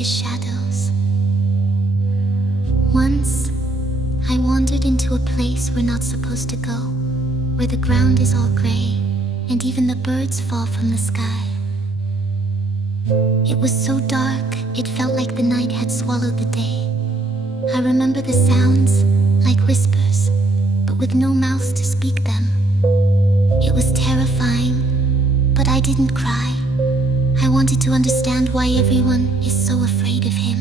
his shadows. Once, I wandered into a place we're not supposed to go, where the ground is all gray, and even the birds fall from the sky. It was so dark, it felt like the night had swallowed the day. I remember the sounds, like whispers, but with no mouths to speak them. It was terrifying, but I didn't cry. I wanted to understand why everyone is so afraid of him.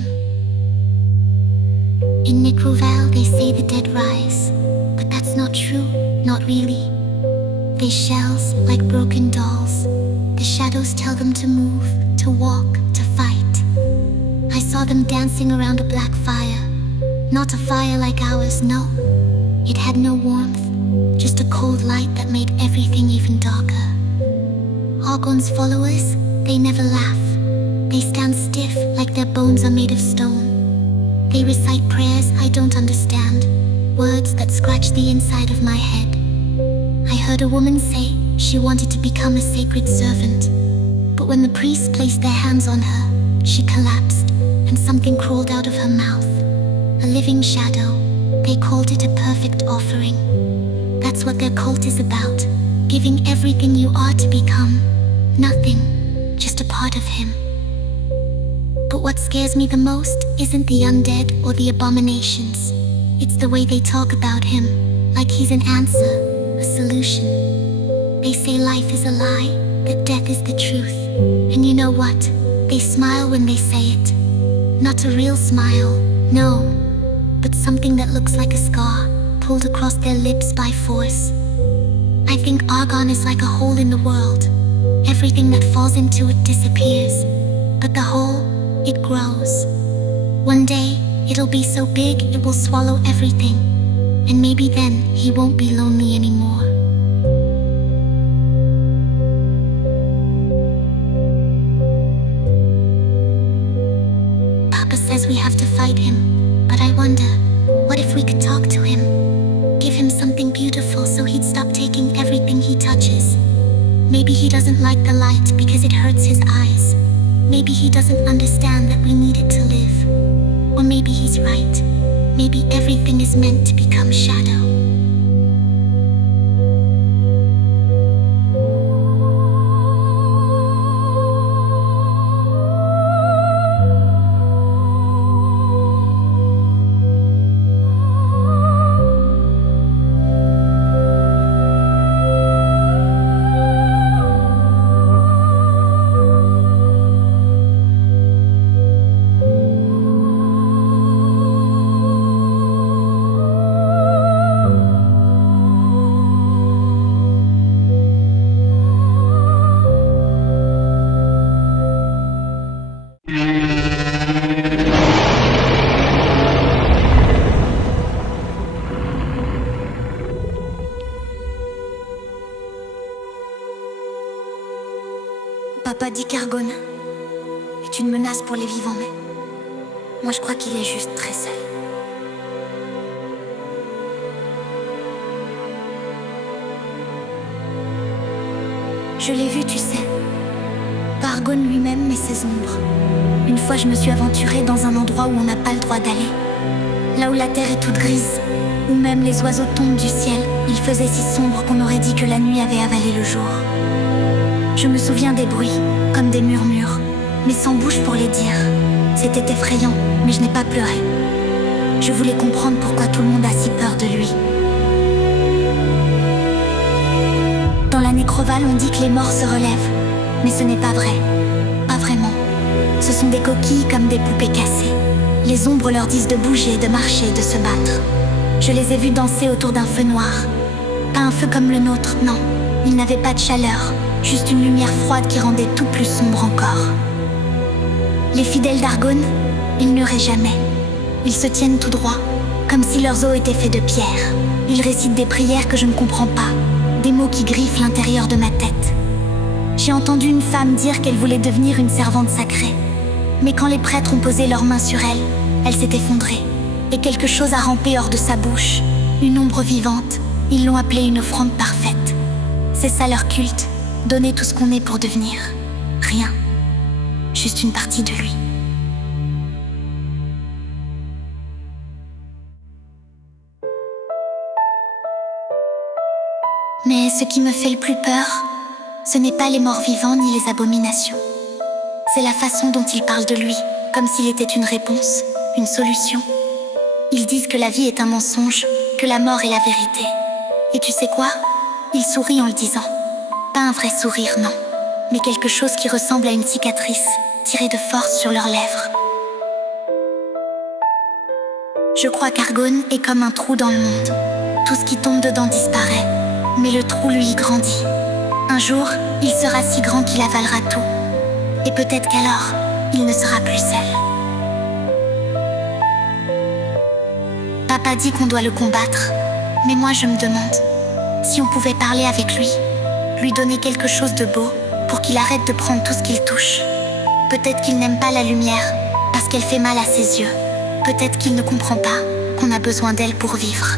In Necroval they say the dead rise, but that's not true, not really. They shells like broken dolls. The shadows tell them to move, to walk, to fight. I saw them dancing around a black fire. Not a fire like ours, no. It had no warmth, just a cold light that made everything even darker. Argon's followers, they never laugh. They stand stiff like their bones are made of stone. They recite prayers I don't understand, words that scratch the inside of my head. I heard a woman say she wanted to become a sacred servant, but when the priests placed their hands on her, she collapsed, and something crawled out of her mouth. A living shadow. They called it a perfect offering. That's what their cult is about, giving everything you are to become. Nothing, just a part of him. But what scares me the most isn't the undead or the abominations. It's the way they talk about him, like he's an answer, a solution. They say life is a lie, that death is the truth. And you know what? They smile when they say it. Not a real smile, no, but something that looks like a scar, pulled across their lips by force. I think Argon is like a hole in the world. Everything that falls into it disappears, but the hole, it grows. One day, it'll be so big it will swallow everything, and maybe then he won't be lonely anymore. Papa says we have to fight him, but I wonder, what if we could talk to him? Give him something beautiful so he'd stop taking everything he touches. Maybe he doesn't like the light because it hurts his eyes. Maybe he doesn't understand that we need it to live. Or maybe he's right. Maybe everything is meant to become shadow. Papa dit qu'Argon est une menace pour les vivants, mais moi je crois qu'il est juste très seul. Je l'ai vu, tu sais, pas Argon lui-même, mais ses ombres. Une fois je me suis aventurée dans un endroit où on n'a pas le droit d'aller. Là où la terre est toute grise, où même les oiseaux tombent du ciel. Il faisait si sombre qu'on aurait dit que la nuit avait avalé le jour. Je me souviens des bruits, comme des murmures, mais sans bouche pour les dire. C'était effrayant, mais je n'ai pas pleuré. Je voulais comprendre pourquoi tout le monde a si peur de lui. Dans la Necroval, on dit que les morts se relèvent, mais ce n'est pas vrai, pas vraiment. Ce sont des coquilles comme des poupées cassées. Les ombres leur disent de bouger, de marcher, de se battre. Je les ai vus danser autour d'un feu noir. Pas un feu comme le nôtre, non. Ils n'avaient pas de chaleur, juste une lumière froide qui rendait tout plus sombre encore. Les fidèles d'Argon, ils n'euraient jamais. Ils se tiennent tout droit, comme si leurs os étaient faits de pierre. Ils récitent des prières que je ne comprends pas, des mots qui griffent l'intérieur de ma tête. J'ai entendu une femme dire qu'elle voulait devenir une servante sacrée. Mais quand les prêtres ont posé leurs mains sur elle, elle s'est effondrée. Et quelque chose a rampé hors de sa bouche, une ombre vivante. Ils l'ont appelée une offrande parfaite. C'est ça leur culte, donner tout ce qu'on est pour devenir rien, juste une partie de lui. Mais ce qui me fait le plus peur, ce n'est pas les morts vivants ni les abominations. C'est la façon dont ils parlent de lui, comme s'il était une réponse, une solution. Ils disent que la vie est un mensonge, que la mort est la vérité. Et tu sais quoi? Ils sourient en le disant. Pas un vrai sourire, non, mais quelque chose qui ressemble à une cicatrice, tirée de force sur leurs lèvres. Je crois qu'Argonne est comme un trou dans le monde. Tout ce qui tombe dedans disparaît, mais le trou, lui, grandit. Un jour, il sera si grand qu'il avalera tout. Et peut-être qu'alors, il ne sera plus seul. Papa dit qu'on doit le combattre, mais moi je me demande si on pouvait parler avec lui donner quelque chose de beau pour qu'il arrête de prendre tout ce qu'il touche. Peut-être qu'il n'aime pas la lumière parce qu'elle fait mal à ses yeux. Peut-être qu'il ne comprend pas qu'on a besoin d'elle pour vivre.